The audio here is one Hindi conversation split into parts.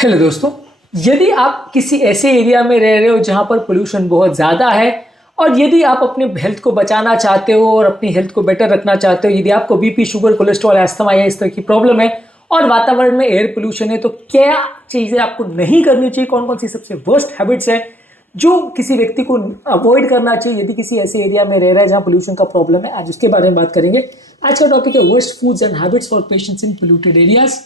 हेलो दोस्तों, यदि आप किसी ऐसे एरिया में रह रहे हो जहां पर पोल्यूशन बहुत ज़्यादा है और यदि आप अपने हेल्थ को बचाना चाहते हो और अपनी हेल्थ को बेटर रखना चाहते हो, यदि आपको बीपी, शुगर, कोलेस्ट्रॉल, अस्थमा या इस तरह की प्रॉब्लम है और वातावरण में एयर पोल्यूशन है, तो क्या चीज़ें आपको नहीं करनी चाहिए, कौन कौन सी सबसे वर्स्ट हैबिट्स है जो किसी व्यक्ति को अवॉइड करना चाहिए यदि किसी ऐसे एरिया में रह रहा है जहां पोल्यूशन का प्रॉब्लम है। आज उसके बारे में बात करेंगे। आज का टॉपिक है worst foods and habits for patients in polluted areas.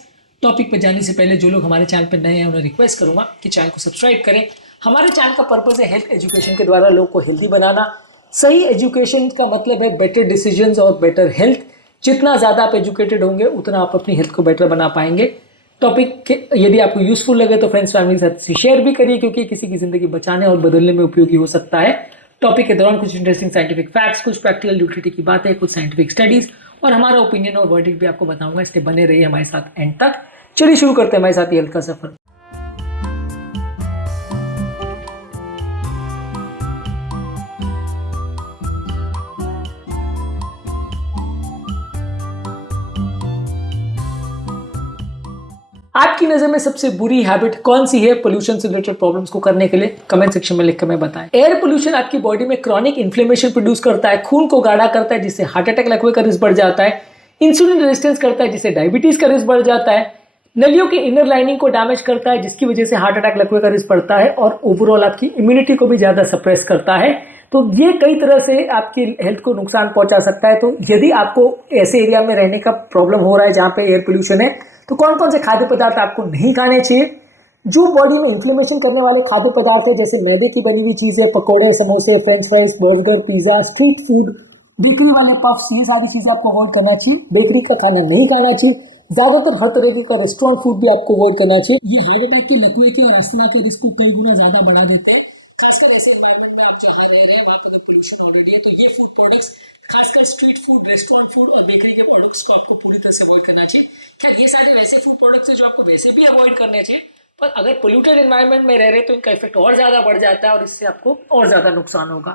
Topic पर जाने से पहले जो लोग हमारे चैनल पर नए हैं उन्हें रिक्वेस्ट करूंगा कि चैनल को सब्सक्राइब करें। हमारे चैनल का पर्पस है हेल्थ एजुकेशन के द्वारा लोगों को हेल्दी बनाना। सही एजुकेशन का मतलब है बेटर डिसीजंस और बेटर हेल्थ। जितना ज़्यादा आप एजुकेटेड होंगे उतना आप अपनी हेल्थ को बेटर बना पाएंगे। टॉपिक यदि आपको यूजफुल लगे तो फ्रेंड्स फैमिली के साथ शेयर भी करिए, क्योंकि किसी की जिंदगी बचाने और बदलने में उपयोगी हो सकता है। टॉपिक के दौरान कुछ इंटरेस्टिंग साइंटिफिक फैक्ट्स, कुछ प्रैक्टिकल यूटिलिटी की बातें, कुछ साइंटिफिक स्टडीज और हमारा ओपिनियन और वर्डिक्ट भी आपको बताऊंगा, इसलिए बने रहिए हमारे साथ एंड तक। चलिए शुरू करते हैं हमारे साथ ये हेल्थ का सफर। आपकी नजर में सबसे बुरी हैबिट कौन सी है पोल्यूशन से रिलेटेड प्रॉब्लम्स को करने के लिए? कमेंट सेक्शन में लिखकर मैं बताएं। एयर पोल्यूशन आपकी बॉडी में क्रॉनिक इन्फ्लेमेशन प्रोड्यूस करता है, खून को गाढ़ा करता है जिससे हार्ट अटैक लगने का रिस्क बढ़ जाता है, इंसुलिन रेजिस्टेंस करता है जिससे डायबिटीज का रिस्क बढ़ जाता है, नलियों की इनर लाइनिंग को डैमेज करता है जिसकी वजह से हार्ट अटैक लगने का रिस्क बढ़ता है और ओवरऑल आपकी इम्यूनिटी को भी ज्यादा सप्रेस करता है। तो ये कई तरह से आपकी हेल्थ को नुकसान पहुंचा सकता है। तो यदि आपको ऐसे एरिया में रहने का प्रॉब्लम हो रहा है जहां पे एयर पोल्यूशन है, तो कौन कौन से खाद्य पदार्थ आपको नहीं खाने चाहिए? जो बॉडी में इन्फ्लेमेशन करने वाले खाद्य पदार्थ है, जैसे मैदे की बनी हुई चीजें, पकौड़े, समोसे, French fries, burger, pizza, street food, bakery वाले पफ्स, ये सारी चीजें आपको अवॉइड करना चाहिए। बेकरी का खाना नहीं खाना चाहिए। ज्यादातर हर तरह का रेस्टोरेंट फूड भी आपको अवॉइड करना चाहिए। ये हार्ट अटैक के, लकवे के और अस्थमा के रिस्क को कई गुना ज्यादा बढ़ा देते हैं, खासकर ऐसे एनवायरमेंट में आप जहाँ रह रहे हैं वहाँ पर पोल्यूशन ऑलरेडी है। तो ये फूड प्रोडक्ट्स, खासकर स्ट्रीट फूड, रेस्टोरेंट फूड और बेकरी के प्रोडक्ट्स को आपको पूरी तरह से अवॉइड करना चाहिए। क्या ये सारे वैसे फूड प्रोडक्ट्स हैं जो आपको वैसे भी अवॉइड करने चाहिए, पर अगर पोल्यूटेड एनवायरमेंट में रह रहे हैं तो इनका इफेक्ट और ज्यादा बढ़ जाता है और इससे आपको और ज्यादा नुकसान होगा।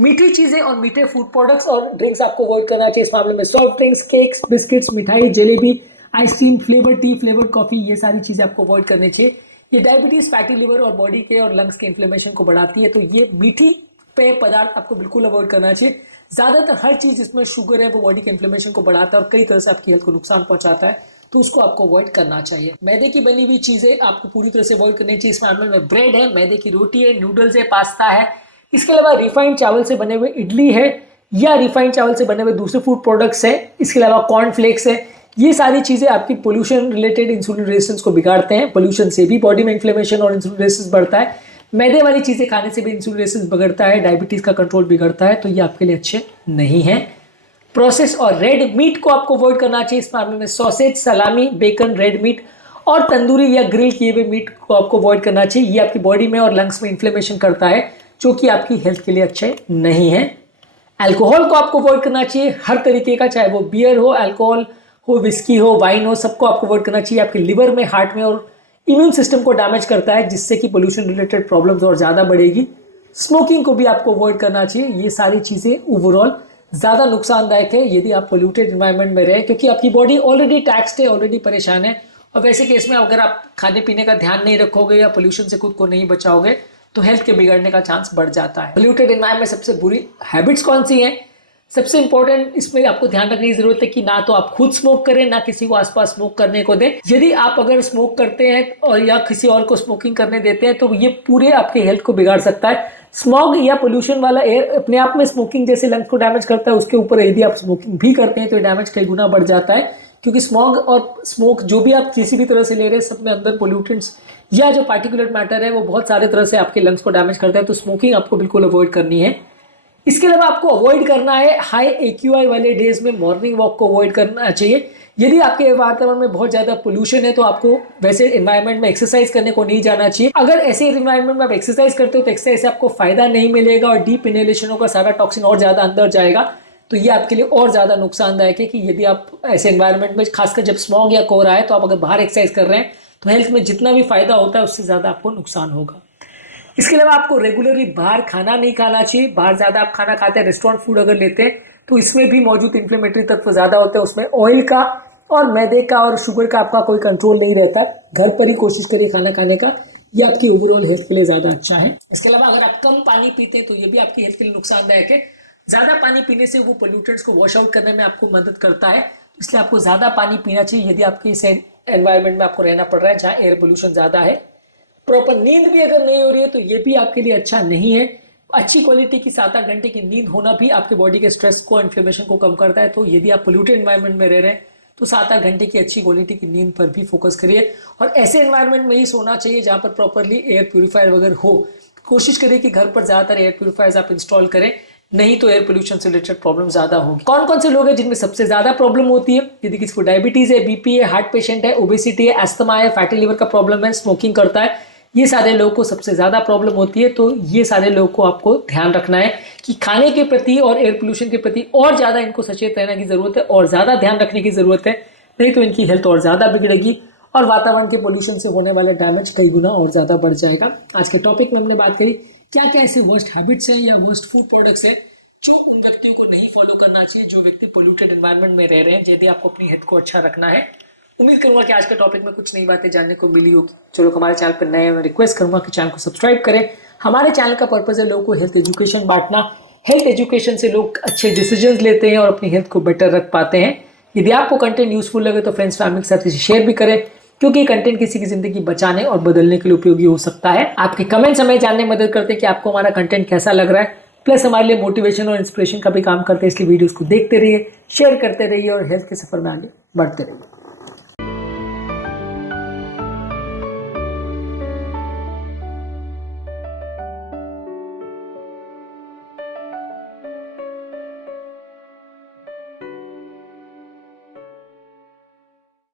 मीठी चीजें और मीठे फूड प्रोडक्ट्स और ड्रिंक्स आपको अवॉइड करना चाहिए। इस मामले में सॉफ्ट ड्रिंक्स, केक्स, बिस्किट्स, मिठाई, jalebi, ice cream, flavour T, flavour coffee, ये सारी चीजें आपको अवॉइड करनी चाहिए। ये डायबिटीज, फैटी लिवर और बॉडी के और लंग्स के इन्फ्लेमेशन को बढ़ाती है। तो ये मीठी पेय पदार्थ आपको बिल्कुल अवॉइड करना चाहिए। ज्यादातर हर चीज जिसमें शुगर है वो बॉडी के इन्फ्लेमेशन को बढ़ाता है और कई तरह से आपकी हेल्थ को नुकसान पहुंचाता है, तो उसको आपको अवॉइड करना चाहिए। मैदे की बनी हुई चीजें आपको पूरी तरह से अवॉइड करनी चाहिए। इस मामले में ब्रेड है, मैदे की रोटी है, नूडल्स है, पास्ता है। इसके अलावा रिफाइंड चावल से बने हुए इडली है या रिफाइंड चावल से बने हुए दूसरे फूड प्रोडक्ट्स है। इसके अलावा कॉर्नफ्लेक्स है। ये सारी चीजें आपकी पोल्यूशन रिलेटेड इंसुलिन रेजिस्टेंस को बिगाड़ते हैं। पोल्यूशन से भी बॉडी में इन्फ्लेमेशन और इंसुलिन रेजिस्टेंस बढ़ता है। मैदे वाली चीजें खाने से भी इंसुलिन रेजिस्टेंस बिगड़ता है, डायबिटीज का कंट्रोल बिगड़ता है, तो ये आपके लिए अच्छे नहीं है। प्रोसेस और रेड मीट को आपको अवॉइड करना चाहिए। इस मामले में सॉसेज, सलामी, बेकन, रेड मीट और तंदूरी या ग्रिल किए हुए मीट को आपको अवॉइड करना चाहिए। ये आपकी बॉडी में और लंग्स में इन्फ्लेमेशन करता है, जो कि आपकी हेल्थ के लिए अच्छे नहीं है। अल्कोहल को आपको अवॉइड करना चाहिए, हर तरीके का, चाहे वो बियर हो, अल्कोहल हो, विस्की हो, वाइन हो, सबको आपको अवॉइड करना चाहिए। आपके लिवर में, हार्ट में और इम्यून सिस्टम को डैमेज करता है, जिससे कि पोल्यूशन रिलेटेड प्रॉब्लम्स और ज़्यादा बढ़ेगी। स्मोकिंग को भी आपको अवॉइड करना चाहिए। ये सारी चीज़ें ओवरऑल ज़्यादा नुकसानदायक है यदि आप पोल्यूटेड एनवायरनमेंट में रहे, क्योंकि आपकी बॉडी ऑलरेडी टैक्स्ड है, ऑलरेडी परेशान है। और वैसे केस में अगर आप खाने पीने का ध्यान नहीं रखोगे या पोल्यूशन से खुद को नहीं बचाओगे तो हेल्थ के बिगड़ने का चांस बढ़ जाता है। पोल्यूटेड एनवायरनमेंट में सबसे बुरी हैबिट्स कौन सी हैं? सबसे इंपॉर्टेंट इसमें आपको ध्यान रखने की जरूरत है कि ना तो आप खुद स्मोक करें, ना किसी को आसपास स्मोक करने को दें। यदि आप अगर स्मोक करते हैं और या किसी और को स्मोकिंग करने देते हैं तो ये पूरे आपके हेल्थ को बिगाड़ सकता है। स्मॉग या पोल्यूशन वाला एयर अपने आप में स्मोकिंग जैसे लंग्स को डैमेज करता है, उसके ऊपर यदि आप स्मोकिंग भी करते हैं तो डैमेज कई गुना बढ़ जाता है, क्योंकि स्मॉग और स्मोक जो भी आप किसी भी तरह से ले रहे हैं सब में अंदर पोल्यूटेंट्स या जो पार्टिकुलेट मैटर है वो बहुत सारे तरह से आपके लंग्स को डैमेज करता है। तो स्मोकिंग आपको बिल्कुल अवॉइड करनी है। इसके अलावा आपको अवॉइड करना है हाई AQI वाले डेज में मॉर्निंग वॉक को अवॉइड करना चाहिए। यदि आपके वातावरण में बहुत ज्यादा पोल्यूशन है तो आपको वैसे एनवायरनमेंट में एक्सरसाइज करने को नहीं जाना चाहिए। अगर ऐसे एनवायरनमेंट में आप एक्सरसाइज करते हो तो एक्सरसाइज से आपको फायदा नहीं मिलेगा और डीप इनहेलेशन होगा, सारा टॉक्सिन और ज्यादा अंदर जाएगा। तो ये आपके लिए और ज्यादा नुकसानदायक है कि यदि आप ऐसे एनवायरनमेंट में, खासकर जब स्मॉग या कोहरा है, तो आप अगर बाहर एक्सरसाइज कर रहे हैं तो हेल्थ में जितना भी फायदा होता है उससे ज्यादा आपको नुकसान होगा। इसके अलावा आपको रेगुलरली बाहर खाना नहीं खाना चाहिए। बाहर ज्यादा आप खाना खाते हैं, रेस्टोरेंट फूड अगर लेते हैं तो इसमें भी मौजूद इन्फ्लेमेटरी तत्व ज्यादा होते हैं। उसमें ऑयल का और मैदे का और शुगर का आपका कोई कंट्रोल नहीं रहता है। घर पर ही कोशिश करिए खाना खाने का, ये आपकी ओवरऑल हेल्थ के लिए ज़्यादा अच्छा है। इसके अलावा अगर आप कम पानी पीते हैं तो ये भी आपकी हेल्थ के लिए नुकसानदायक है। ज़्यादा पानी पीने से वो पोल्यूटेंट्स को वॉश आउट करने में आपको मदद करता है, इसलिए आपको ज़्यादा पानी पीना चाहिए यदि आपके इस एनवायरनमेंट में आपको रहना पड़ रहा है जहाँ एयर पोल्यूशन ज़्यादा है। प्रॉपर नींद भी अगर नहीं हो रही है तो ये भी आपके लिए अच्छा नहीं है। अच्छी क्वालिटी की 7-8 घंटे की नींद होना भी आपके बॉडी के स्ट्रेस को, इन्फ्लेमेशन को कम करता है। तो यदि आप पोल्यूटेड एनवायरनमेंट में रह रहे हैं तो 7-8 घंटे की अच्छी क्वालिटी की नींद पर भी फोकस करिए, और ऐसे एनवायरनमेंट में ही सोना चाहिए जहाँ पर प्रॉपरली एयर प्यूरीफायर वगैरह हो। कोशिश करिए कि घर पर ज़्यादातर एयर प्यूरीफायर्स आप इंस्टॉल करें, नहीं तो एयर पोल्यूशन से रिलेटेड प्रॉब्लम ज़्यादा होगी। कौन कौन से लोग हैं जिनमें सबसे ज़्यादा प्रॉब्लम होती है? यदि किसी को डायबिटीज़ है, बीपी है, हार्ट पेशेंट है, ओबेसिटी है, एस्थमा है, फैटी लिवर का प्रॉब्लम है, स्मोकिंग करता है, ये सारे लोगों को सबसे ज़्यादा प्रॉब्लम होती है। तो ये सारे लोगों को आपको ध्यान रखना है कि खाने के प्रति और एयर पोल्यूशन के प्रति और ज़्यादा इनको सचेत रहने की ज़रूरत है और ज़्यादा ध्यान रखने की ज़रूरत है, नहीं तो इनकी हेल्थ और ज़्यादा बिगड़ेगी और वातावरण के पोल्यूशन से होने वाला डैमेज कई गुना और ज़्यादा बढ़ जाएगा। आज के टॉपिक में हमने बात करी क्या क्या ऐसे वर्स्ट हैबिट्स हैं या वर्स्ट फूड प्रोडक्ट्स हैं जो उन व्यक्तियों को नहीं फॉलो करना चाहिए जो व्यक्ति पोल्यूटेड एनवायरनमेंट में रह रहे हैं, यदि आपको अपनी हेल्थ को अच्छा रखना है। उम्मीद करूंगा कि आज के टॉपिक में कुछ नई बातें जानने को मिली होगी। जो लोग हमारे चैनल पर नए हैं, मैं रिक्वेस्ट करूंगा कि चैनल को सब्सक्राइब करें। हमारे चैनल का पर्पज है लोगों को हेल्थ एजुकेशन बांटना। हेल्थ एजुकेशन से लोग अच्छे डिसीजंस लेते हैं और अपनी हेल्थ को बेटर रख पाते हैं। यदि आपको कंटेंट यूजफुल लगे तो फ्रेंड्स फैमिली के साथ इसे शेयर भी करें, क्योंकि कंटेंट किसी की जिंदगी बचाने और बदलने के लिए उपयोगी हो सकता है। आपके कमेंट्स हमें जानने में मदद करते हैं कि आपको हमारा कंटेंट कैसा लग रहा है, प्लस हमारे लिए मोटिवेशन और इंस्पिरेशन का भी काम करते हैं। इसलिए वीडियोस को देखते रहिए, शेयर करते रहिए और हेल्थ के सफर में आगे बढ़ते रहिए।